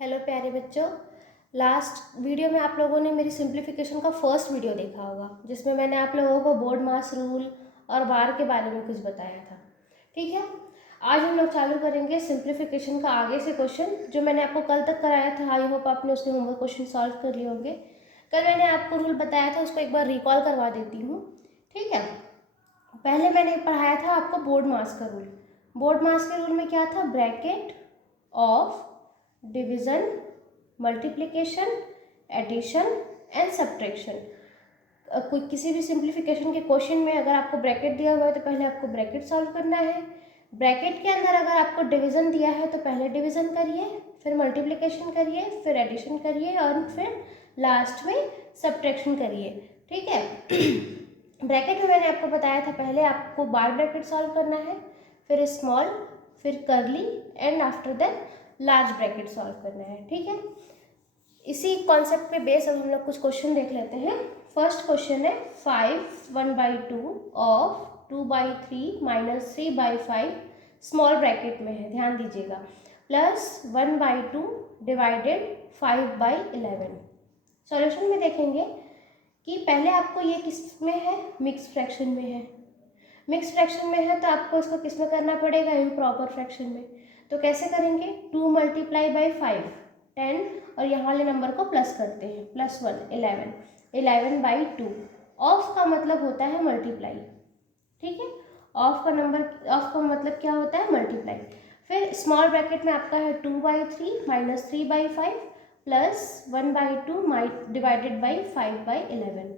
Hello प्यारे बच्चों। Last video में आप लोगों ने मेरी सिंप्लीफिकेशन का फर्स्ट वीडियो देखा होगा, जिसमें मैंने आप लोगों को बोर्ड मास रूल और बार के बारे में कुछ बताया था। ठीक है, आज हम लोग चालू करेंगे सिंप्लीफिकेशन का आगे से क्वेश्चन जो मैंने आपको कल तक कराया था। आई होप आपने उसके होमवर्क क्वेश्चन सॉल्व कर लिए होंगे। कल मैंने आपको रूल बताया था, उसको एक बार रिकॉल करवा देती हूँ। ठीक है, पहले मैंने पढ़ाया था आपको बोर्ड मास का रूल। बोर्ड मास के रूल में क्या था? Bracket of division, multiplication, addition and subtraction. कोई किसी भी सिंप्लीफिकेशन के क्वेश्चन में अगर आपको ब्रैकेट दिया हुआ है तो पहले आपको ब्रैकेट सॉल्व करना है। ब्रैकेट के अंदर अगर आपको डिवीज़न दिया है तो पहले डिवीज़न करिए, फिर मल्टीप्लिकेशन करिए, फिर एडिशन करिए और फिर लास्ट में सब्ट्रैक्शन करिए। ठीक है। ब्रैकेट में मैंने आपको बताया था पहले आपको बार ब्रैकेट सॉल्व करना है, फिर स्मॉल, फिर करली and after that large bracket solve करना है। ठीक है, इसी कॉन्सेप्ट पे बेस अब हम लोग कुछ क्वेश्चन देख लेते हैं। फर्स्ट क्वेश्चन है 5 1/2 ऑफ 2/3 माइनस 3/5 स्मॉल ब्रैकेट में है, ध्यान दीजिएगा, प्लस 1/2 डिवाइडेड 5/11। सॉल्यूशन में देखेंगे कि पहले आपको ये किस में है, मिक्स फ्रैक्शन में है। मिक्स फ्रैक्शन में है तो आपको इसको किस में करना पड़ेगा? इम्प्रॉपर फ्रैक्शन में। तो कैसे करेंगे? 2 × 5 10 और यहाँ वाले नंबर को प्लस करते हैं, +1 11 11/2। ऑफ का मतलब होता है मल्टीप्लाई। ठीक है, ऑफ का मतलब क्या होता है? मल्टीप्लाई। फिर स्मॉल ब्रैकेट में आपका है 2/3 माइनस 3/5 प्लस 1/2 डिवाइडेड बाई 5/11,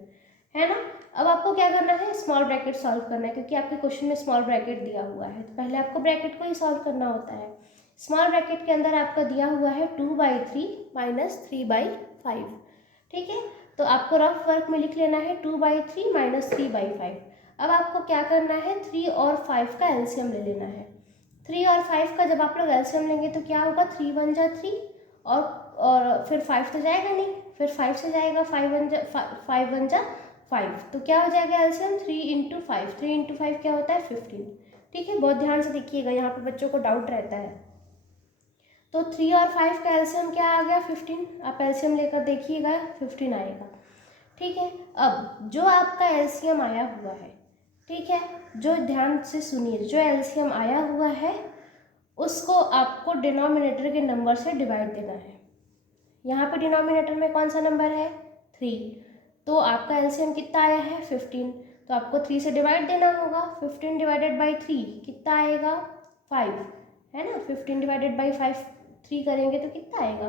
है ना। अब आपको क्या करना है? स्मॉल ब्रैकेट सॉल्व करना है, क्योंकि आपके क्वेश्चन में स्मॉल ब्रैकेट दिया हुआ है तो पहले आपको ब्रैकेट को ही सॉल्व करना होता है। स्मॉल ब्रैकेट के अंदर आपका दिया हुआ है 2/3 माइनस 3/5। ठीक है, तो आपको रफ वर्क में लिख लेना है 2/3 माइनस 3/5। अब आपको क्या करना है? 3 और 5 का एलसीएम ले लेना है। 3 और 5 का जब आप लोग एलसीएम लेंगे तो क्या होगा? 3 × 1 = 3 और फिर 5 तो जाएगा नहीं, फिर 5 से जाएगा, 5 × 1 = 5। तो क्या हो जाएगा एलसीएम? 3 × 5। 3 × 5 क्या होता है? 15। ठीक है, बहुत ध्यान से देखिएगा, यहाँ पे बच्चों को डाउट रहता है। तो 3 और 5 का एलसीएम क्या आ गया? 15। आप एलसीएम लेकर देखिएगा, 15 आएगा। ठीक है, अब जो आपका एलसीएम आया हुआ है, ठीक है, जो ध्यान से सुनिए, जो एलसीएम आया हुआ है उसको आपको डिनोमिनेटर के नंबर से डिवाइड देना है। यहाँ पे डिनोमिनेटर में कौन सा नंबर है? 3। तो आपका एलसीएम कितना आया है? 15। तो आपको 3 से डिवाइड देना होगा। 15 डिवाइडेड बाई 3 कितना आएगा? 5, है ना। 15 डिवाइडेड बाई 5 3 करेंगे तो कितना आएगा?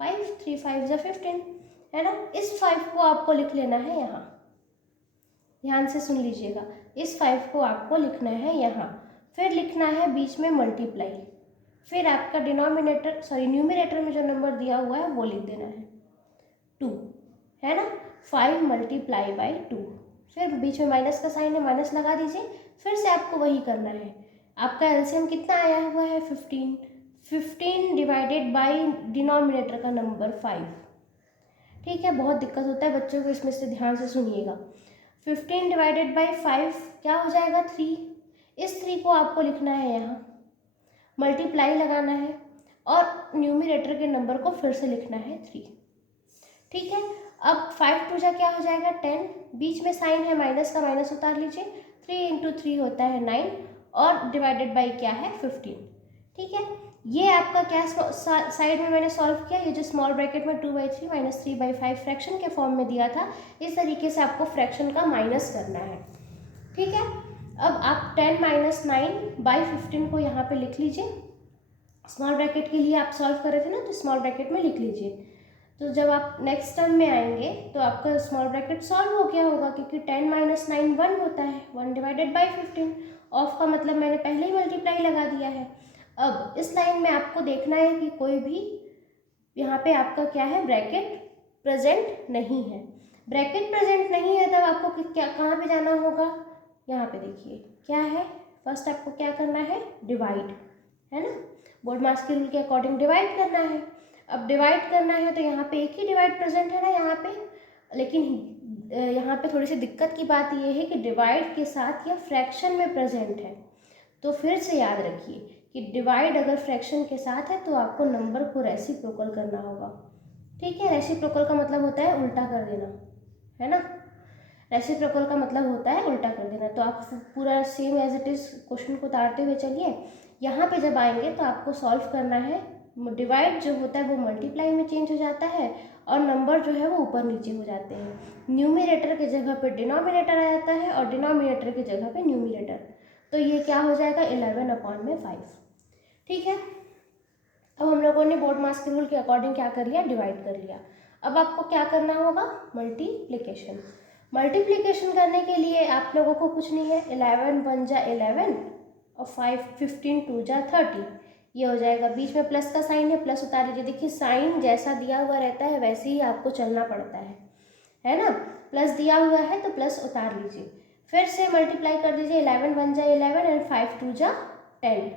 5। 3 5 = 15, है ना। इस 5 को आपको लिख लेना है यहाँ, ध्यान से सुन लीजिएगा। इस 5 को आपको लिखना है यहाँ, फिर लिखना है बीच में मल्टीप्लाई, फिर आपका न्यूमिनेटर में जो नंबर दिया हुआ है वो लिख देना है 2, है ना। 5 × 2, फिर बीच में माइनस का साइन है, माइनस लगा दीजिए। फिर से आपको वही करना है। आपका एलसीएम कितना आया हुआ है? 15। 15 डिवाइडेड बाई डिनोमिनेटर का नंबर 5। ठीक है, बहुत दिक्कत होता है बच्चों को, इसमें से ध्यान से सुनिएगा। 15 डिवाइडेड बाई 5 क्या हो जाएगा? 3। इस 3 को आपको लिखना है यहाँ, मल्टीप्लाई लगाना है और न्यूमिनेटर के नंबर को फिर से लिखना है 3। ठीक है, अब 5 2 क्या हो जाएगा? 10। बीच में साइन है माइनस का, माइनस उतार लीजिए। 3 × 3 होता है 9 और डिवाइडेड बाई क्या है? 15। ठीक है, ये आपका क्या साइड में मैंने सॉल्व किया, ये जो स्मॉल ब्रैकेट में 2/3 माइनस 3/5 फ्रैक्शन के फॉर्म में दिया था, इस तरीके से आपको फ्रैक्शन का माइनस करना है। ठीक है, अब आप 10 - 9/15 को यहाँ पे लिख लीजिए। स्मॉल ब्रैकेट के लिए आप सॉल्व कर रहे थे ना, तो स्मॉल ब्रैकेट में लिख लीजिए। तो जब आप नेक्स्ट टर्म में आएंगे तो आपका स्मॉल ब्रैकेट सॉल्व हो गया होगा, क्योंकि 10 - 9 1 होता है, 1 डिवाइडेड बाई 15। ऑफ का मतलब मैंने पहले ही मल्टीप्लाई लगा दिया है। अब इस लाइन में आपको देखना है कि कोई भी यहाँ पे आपका क्या है? ब्रैकेट प्रेजेंट नहीं है। ब्रैकेट प्रेजेंट नहीं है तब आपको क्या, कहाँ पे जाना होगा? यहाँ पे देखिए क्या है, फर्स्ट आपको क्या करना है? डिवाइड, है ना। बोर्ड मास के रूल के अकॉर्डिंग डिवाइड करना है। अब डिवाइड करना है तो यहाँ पे एक ही डिवाइड प्रेजेंट है ना यहाँ पे, लेकिन यहाँ पे थोड़ी सी दिक्कत की बात ये है कि डिवाइड के साथ यह फ्रैक्शन में प्रेजेंट है। तो फिर से याद रखिए कि डिवाइड अगर फ्रैक्शन के साथ है तो आपको नंबर को रेसिप्रोकल करना होगा। ठीक है, रेसिप्रोकल का मतलब होता है उल्टा कर देना, है ना। रेसिप्रोकल का मतलब होता है उल्टा कर देना। तो आप पूरा same as it is question को उतारते हुए चलिए। यहाँ पे जब आएंगे तो आपको सॉल्व करना है। डिवाइड जो होता है वो मल्टीप्लाई में चेंज हो जाता है और नंबर जो है वो ऊपर नीचे हो जाते हैं। न्यूमिनेटर की जगह पे डिनोमिनेटर आ जाता है और डिनोमिनेटर की जगह पे न्यूमिनेटर। तो ये क्या हो जाएगा 11/5। ठीक है, अब हम लोगों ने बोर्ड मास के रूल के अकॉर्डिंग क्या कर लिया, डिवाइड कर लिया। अब आपको क्या करना होगा, मल्टीप्लिकेशन। मल्टीप्लिकेशन करने के लिए आप लोगों को कुछ नहीं है, 11 1 जा 11 और 5 15 2 जा 30, ये हो जाएगा। बीच में प्लस का साइन है, प्लस उतार लीजिए। देखिए साइन जैसा दिया हुआ रहता है वैसे ही आपको चलना पड़ता है ना। प्लस दिया हुआ है तो प्लस उतार लीजिए, फिर से मल्टीप्लाई कर दीजिए। 11 1 जा 11 एंड 5 2 जा 10।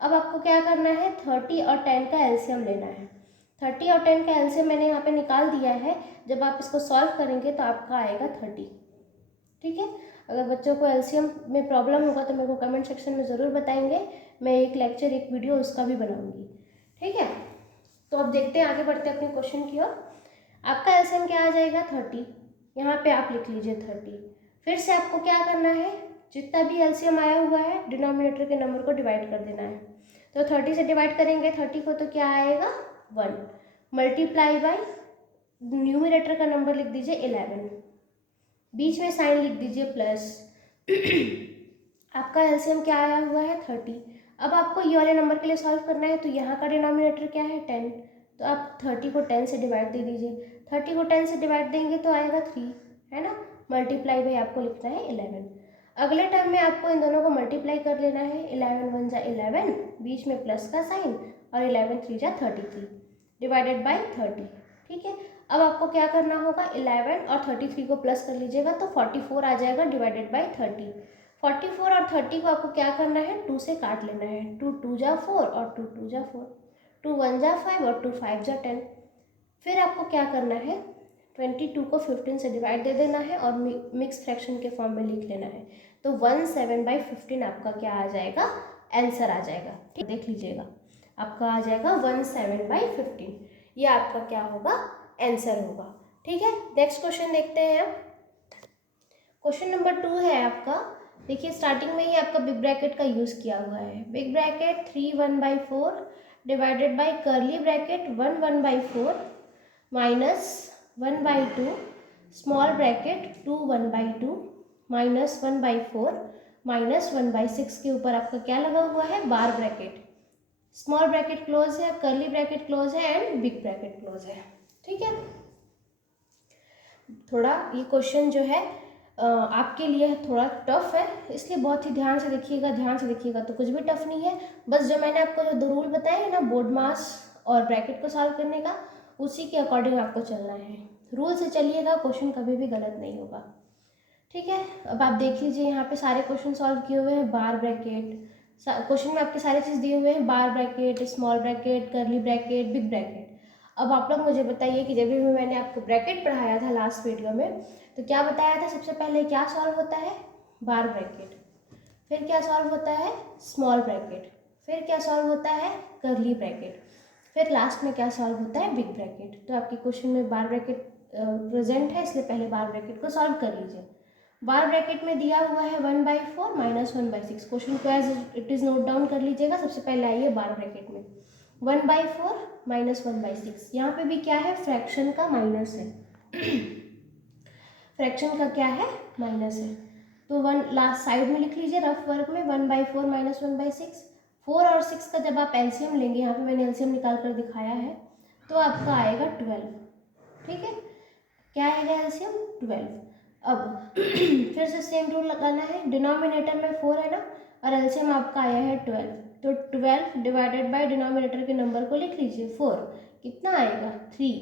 अब आपको क्या करना है, 30 और 10 का एलसीएम लेना है। 30 और 10 का एलसीएम मैंने यहाँ पे निकाल दिया है। जब आप इसको सॉल्व करेंगे तो आपका आएगा 30। ठीक है, अगर बच्चों को एलसीएम में प्रॉब्लम होगा तो मेरे को कमेंट सेक्शन में ज़रूर बताएंगे, मैं एक लेक्चर एक वीडियो उसका भी बनाऊंगी। ठीक है, तो अब देखते हैं, आगे बढ़ते हैं अपने क्वेश्चन की ओर। आपका एलसीएम क्या आ जाएगा, 30। यहाँ पे आप लिख लीजिए 30। फिर से आपको क्या करना है, जितना भी एलसीएम आया हुआ है डिनोमिनेटर के नंबर को डिवाइड कर देना है। तो 30 से डिवाइड करेंगे 30 को तो क्या आएगा 1, मल्टीप्लाई बाय न्यूमिनेटर का नंबर लिख दीजिए 11, बीच में साइन लिख दीजिए प्लस। आपका एलसीएम क्या आया हुआ है 30। अब आपको ये वाले नंबर के लिए सॉल्व करना है, तो यहाँ का डिनोमिनेटर क्या है 10, तो आप 30 को 10 से डिवाइड दे दीजिए। 30 को 10 से डिवाइड देंगे तो आएगा 3, है ना। मल्टीप्लाई बाई आपको लिखना है 11। अगले टर्म में आपको इन दोनों को मल्टीप्लाई कर लेना है। 11 1 जा 11, बीच में प्लस का साइन, और 11 3 जा 33 डिवाइडेड बाई 30। ठीक है, अब आपको क्या करना होगा, 11 और 33 को प्लस कर लीजिएगा तो 44 आ जाएगा डिवाइडेड बाई 30। 44 और 30 को आपको क्या करना है, 2 से काट लेना है। 2 2 जा 4 और 2 2 जा 4, 2 1 जा 5 और 2 5 जा 10। फिर आपको क्या करना है, 22 को 15 से डिवाइड दे देना है और मिक्स फ्रैक्शन के फॉर्म में लिख लेना है। तो 17/15 आपका क्या आ जाएगा, आंसर आ जाएगा। ठीक, देख लीजिएगा, आपका आ जाएगा 17/15। ये आपका क्या होगा, आंसर होगा। ठीक है, नेक्स्ट क्वेश्चन देखते हैं अब। क्वेश्चन नंबर 2 है आपका। देखिए स्टार्टिंग में ही आपका बिग ब्रैकेट का यूज़ किया हुआ है। Big bracket 3 1/4 divided by curly bracket 1 1/4 minus 1/2 small bracket 2 1/2 minus 1/4 minus 1/6 के ऊपर आपका क्या लगा हुआ है, बार ब्रैकेट। स्मॉल ब्रैकेट क्लोज है, कर्ली ब्रैकेट क्लोज है एंड बिग ब्रैकेट क्लोज है। ठीक है, थोड़ा ये क्वेश्चन जो है आपके लिए थोड़ा टफ है, इसलिए बहुत ही ध्यान से देखिएगा। ध्यान से देखिएगा तो कुछ भी टफ नहीं है। बस जो मैंने आपको जो 2 रूल बताए हैं ना, बोर्ड मास और ब्रैकेट को सॉल्व करने का, उसी के अकॉर्डिंग आपको चलना है। रूल से चलिएगा, क्वेश्चन कभी भी गलत नहीं होगा। ठीक है, अब आप देख लीजिए, यहाँ पे सारे क्वेश्चन सॉल्व किए हुए हैं। बार ब्रैकेट, क्वेश्चन में आपके सारे चीज़ दिए हुए हैं, bar bracket, small bracket, curly bracket, big bracket. अब आप लोग मुझे बताइए कि जब भी मैंने आपको ब्रैकेट पढ़ाया था लास्ट वीडियो में, तो क्या बताया था, सबसे पहले क्या सॉल्व होता है, बार ब्रैकेट, फिर क्या सॉल्व होता है, स्मॉल ब्रैकेट, फिर क्या सॉल्व होता है, कर्ली ब्रैकेट, फिर लास्ट में क्या सॉल्व होता है, बिग ब्रैकेट। तो आपके क्वेश्चन में बार ब्रैकेट प्रेजेंट है, इसलिए पहले बार ब्रैकेट को सॉल्व कर लीजिए। बार ब्रैकेट में दिया हुआ है 1/4 माइनस 1/6। क्वेश्चन को as it is note down कर लीजिएगा। सबसे पहले आइए बार ब्रैकेट में, 1/4 माइनस 1/6। यहाँ पे भी क्या है, फ्रैक्शन का माइनस है। फ्रैक्शन का क्या है, माइनस है। तो 1 लास्ट साइड में लिख लीजिए रफ वर्क में, 1/4 माइनस 1/6। 4 और 6 का जब आप एलसीएम लेंगे, यहाँ पे मैंने एलसीएम निकाल कर दिखाया है, तो आपका आएगा 12। ठीक है, क्या आएगा एलसीएम 12। अब फिर से सेम रूल लगाना है, डिनोमिनेटर में 4 है ना, और एलसीएम आपका आया है 12, तो 12 डिवाइडेड बाय डिनोमिनेटर के नंबर को लिख लीजिए 4, कितना आएगा 3।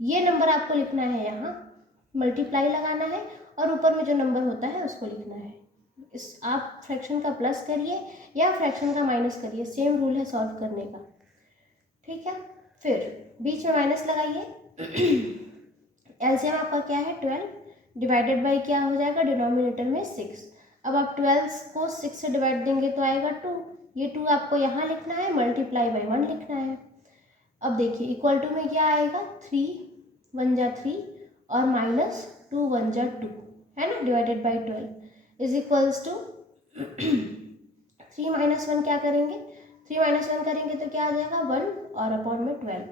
ये नंबर आपको लिखना है, यहाँ मल्टीप्लाई लगाना है और ऊपर में जो नंबर होता है उसको लिखना है। इस आप फ्रैक्शन का प्लस करिए या फ्रैक्शन का माइनस करिए, सेम रूल है सॉल्व करने का। ठीक है, फिर बीच में माइनस लगाइए। एलसीएम आपका क्या है 12 डिवाइडेड बाई क्या हो जाएगा, डिनोमिनेटर में 6। अब आप 12 को 6 से डिवाइड देंगे तो आएगा 2, ये 2 आपको यहाँ लिखना है, मल्टीप्लाई बाई 1 लिखना है। अब देखिए इक्वल टू में क्या आएगा, 3 1 जा 3 और माइनस 2 1 जा 2 है ना, divided by 12 is equals to 3 minus 1 क्या करेंगे, 3 माइनस 1 करेंगे तो क्या आ जाएगा 1 और अपॉन में 12।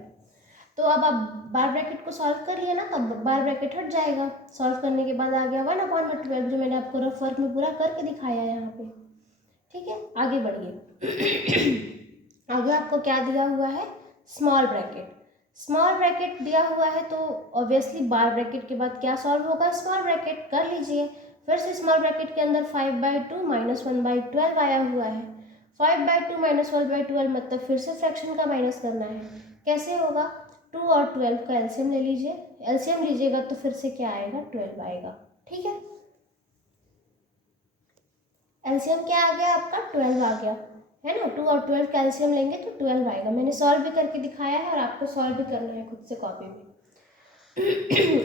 तो अब आप बार ब्रैकेट को सॉल्व कर लिया ना, तो बार ब्रैकेट हट जाएगा। सॉल्व करने के बाद आ गया 1 अपॉन में 12, जो मैंने आपको रफ वर्क में पूरा करके दिखाया है यहाँ पे। ठीक है, आगे बढ़िए। आगे आपको क्या दिया हुआ है, स्मॉल ब्रैकेट। स्मॉल ब्रैकेट दिया हुआ है तो ऑब्वियसली बार ब्रैकेट के बाद क्या सॉल्व होगा, स्मॉल ब्रैकेट कर लीजिए। फिर से स्मॉल ब्रैकेट के अंदर 5/2 माइनस 1/12 आया हुआ है। 5/2 माइनस 1/12 मतलब फिर से फ्रैक्शन का माइनस करना है। कैसे होगा, 2 और 12 का एलसीएम ले लीजिए। एलसीएम लीजिएगा तो फिर से क्या आएगा, 12 आएगा। ठीक है, एलसीएम क्या आ गया आपका, 12 आ गया है ना। 2 और 12 का एलसीएम लेंगे तो 12 आएगा। मैंने सॉल्व भी करके दिखाया है और आपको सॉल्व भी करना है खुद से कॉपी में।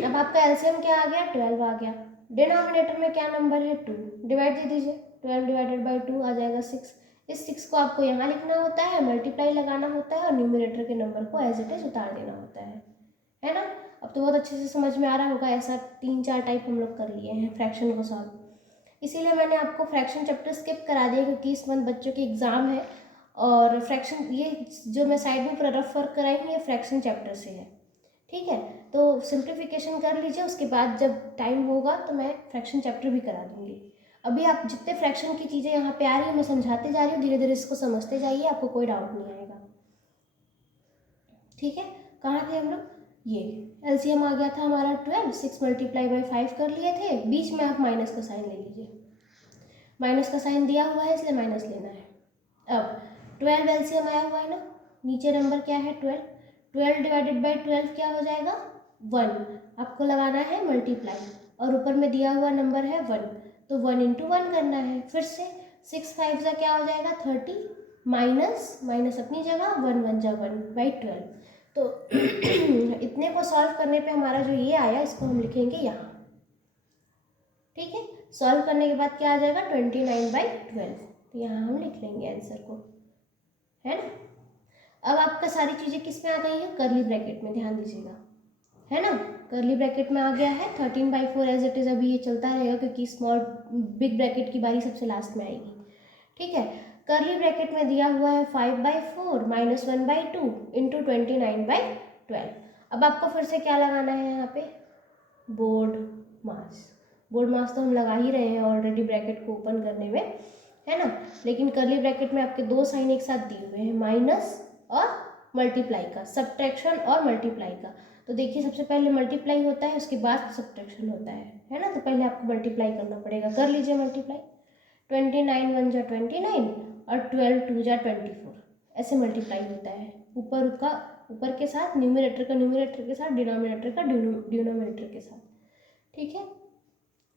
अब आपका एलसीएम क्या आ गया, 12 आ गया। डिनोमिनेटर में क्या नंबर है, 2, डिवाइड दे दीजिए। 12 डिवाइडेड बाई 2 आ जाएगा 6। इस 6 को आपको यहाँ लिखना होता है, मल्टीप्लाई लगाना होता है और न्यूमरेटर के नंबर को एज इट इज उतार देना होता है ना। अब तो बहुत अच्छे से समझ में आ रहा होगा। ऐसा 3-4 टाइप हम लोग कर लिए हैं फ्रैक्शन को सॉल्व। इसीलिए मैंने आपको फ्रैक्शन चैप्टर स्किप करा दिया, क्योंकि इस मंथ बच्चों के एग्ज़ाम है और फ्रैक्शन, ये जो मैं साइड में पूरा रफ वर्क कराई हूँ ये फ्रैक्शन चैप्टर से है। ठीक है, तो सिंप्लीफिकेशन कर लीजिए, उसके बाद जब टाइम होगा तो मैं फ्रैक्शन चैप्टर भी करा दूँगी। अभी आप जितने फ्रैक्शन की चीज़ें यहाँ पे आ रही हैं मैं समझाते जा रही हूँ, धीरे धीरे इसको समझते जाइए, आपको कोई डाउट नहीं आएगा। ठीक है, कहाँ थे हम लोग, ये एलसीएम आ गया था हमारा 12, 6 मल्टीप्लाई बाई 5 कर लिए थे। बीच में आप माइनस का साइन ले लीजिए, माइनस का साइन दिया हुआ है इसलिए माइनस लेना है। अब 12 एलसीएम आया हुआ है ना, नीचे नंबर क्या है 12, 12 डिवाइडेड बाई 12 क्या हो जाएगा 1। आपको लगाना है मल्टीप्लाई और ऊपर में दिया हुआ नंबर है 1, तो 1 इंटू 1 करना है। फिर से 6 5 जा क्या हो जाएगा 30, माइनस माइनस अपनी जगह 1 1 जा 1/12। तो इतने को सॉल्व करने पे हमारा जो ये आया इसको हम लिखेंगे यहाँ। ठीक है, सॉल्व करने के बाद क्या आ जाएगा 29/12, तो यहाँ हम लिख लेंगे आंसर को, है ना। अब आपका सारी चीज़ें किस में आ गई हैं, करली ब्रैकेट में, ध्यान दीजिएगा, है ना। करली ब्रैकेट में आ गया है 13/4 एज इट इज़। अभी ये चलता रहेगा क्योंकि स्मॉल बिग ब्रैकेट की बारी सबसे लास्ट में आएगी। ठीक है, करली ब्रैकेट में दिया हुआ है 5/4 माइनस 1/2 इंटू 29/12। अब आपको फिर से क्या लगाना है यहाँ पे, बोर्ड मास। बोर्ड मास तो हम लगा ही रहे हैं ऑलरेडी ब्रैकेट को ओपन करने में, है ना। लेकिन करली ब्रैकेट में आपके 2 साइन एक साथ दिए हुए हैं, माइनस और मल्टीप्लाई का, सब्ट्रैक्शन और मल्टीप्लाई का। तो देखिए सबसे पहले मल्टीप्लाई होता है, उसके बाद सब्ट्रैक्शन होता है ना। तो पहले आपको मल्टीप्लाई करना पड़ेगा, कर लीजिए मल्टीप्लाई। 29 1 जा 29 और 12 2 जा 24, ऐसे मल्टीप्लाई होता है। ऊपर का ऊपर के साथ, न्यूमरेटर का न्यूमरेटर के साथ, डिनोमिनेटर का डिनोमिनेटर के साथ। ठीक है,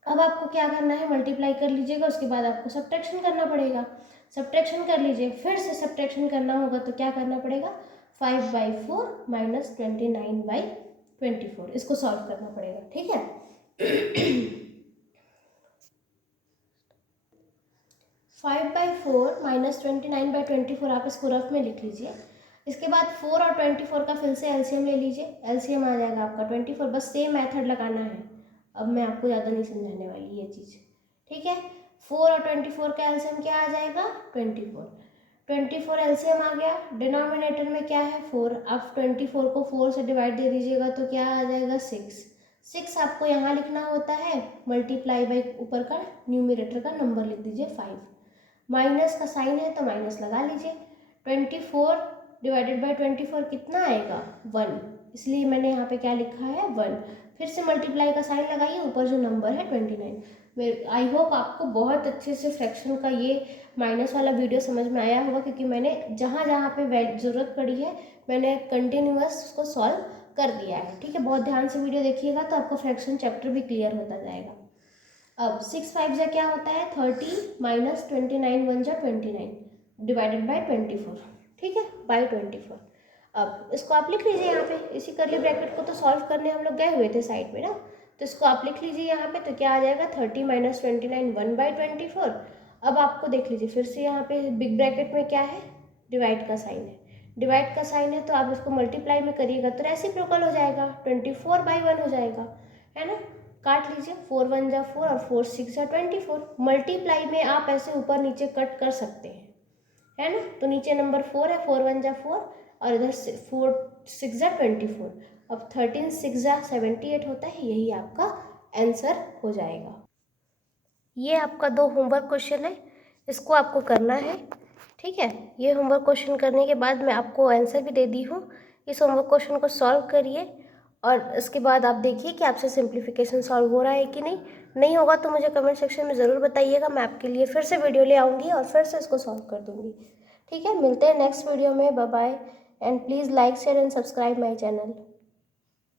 अब आपको क्या करना है, मल्टीप्लाई कर लीजिएगा, उसके बाद आपको सब्ट्रैक्शन करना पड़ेगा। सब्ट्रैक्शन कर लीजिए, फिर से सब्ट्रैक्शन करना होगा तो क्या करना पड़ेगा, 5/4 माइनस 29/24, इसको सॉल्व करना पड़ेगा। ठीक है, 5/4 माइनस 29/24 आप इसको रफ में लिख लीजिए। इसके बाद 4 और 24 का फिर से एलसीएम ले लीजिए। एलसीएम आ जाएगा आपका 24, बस सेम मेथड लगाना है। अब मैं आपको ज़्यादा नहीं समझाने वाली ये चीज़। ठीक है, 4 और 24 का एलसीएम क्या आ जाएगा 24। 24 एलसीएम आ गया, डिनोमिनेटर में क्या है 4। आप 24 को 4 से डिवाइड दे दीजिएगा तो क्या आ जाएगा 6। 6 आपको यहाँ लिखना होता है, मल्टीप्लाई बाई ऊपर का न्यूमरेटर का नंबर लिख दीजिए 5। माइनस का साइन है तो माइनस लगा लीजिए। 24 डिवाइडेड बाई 24 कितना आएगा 1, इसलिए मैंने यहाँ पे क्या लिखा है 1। फिर से मल्टीप्लाई का साइन लगाइए, ऊपर जो नंबर है 29। आई होप आपको बहुत अच्छे से फ्रैक्शन का ये माइनस वाला वीडियो समझ में आया होगा, क्योंकि मैंने जहाँ जहाँ पे ज़रूरत पड़ी है मैंने कंटिन्यूअस उसको सॉल्व कर दिया है। ठीक है, बहुत ध्यान से वीडियो देखिएगा तो आपका फ्रैक्शन चैप्टर भी क्लियर होता जाएगा। अब 6 5 जा क्या होता है 30 माइनस 29 1 जा 29 डिवाइडेड बाई 24। ठीक है, बाई 24। अब इसको आप लिख लीजिए यहाँ पे, इसी करली ब्रैकेट को तो सॉल्व करने हम लोग गए हुए थे साइड में ना, तो इसको आप लिख लीजिए यहाँ पे। तो क्या आ जाएगा 30 माइनस 29 1/24 अब आपको देख लीजिए फिर से यहाँ पे बिग ब्रैकेट में क्या है, डिवाइड का साइन है। डिवाइड का साइन है तो आप इसको मल्टीप्लाई में करिएगा तो रेसिप्रोकल हो जाएगा, 24/1 हो जाएगा, है ना। काट लीजिए, 4 1 जा 4 और 4 6 जा 24। मल्टीप्लाई में आप ऐसे ऊपर नीचे कट कर सकते हैं, है ना। तो नीचे नंबर 4 है, 4 1 जा 4 और इधर 4 6 जा 24। अब 13 6 जा 78 होता है, यही आपका आंसर हो जाएगा। ये आपका 2 होमवर्क क्वेश्चन है, इसको आपको करना है, ठीक है। ये होमवर्क क्वेश्चन करने के बाद मैं आपको आंसर भी दे दी हूँ। इस होमवर्क क्वेश्चन को सॉल्व करिए और इसके बाद आप देखिए कि आपसे सिंप्लीफिकेशन सॉल्व हो रहा है कि नहीं होगा तो मुझे कमेंट सेक्शन में ज़रूर बताइएगा। मैं आपके लिए फिर से वीडियो ले आऊँगी और फिर से इसको सॉल्व कर दूँगी, ठीक है। मिलते हैं नेक्स्ट वीडियो में, bye bye and please like share and subscribe my channel.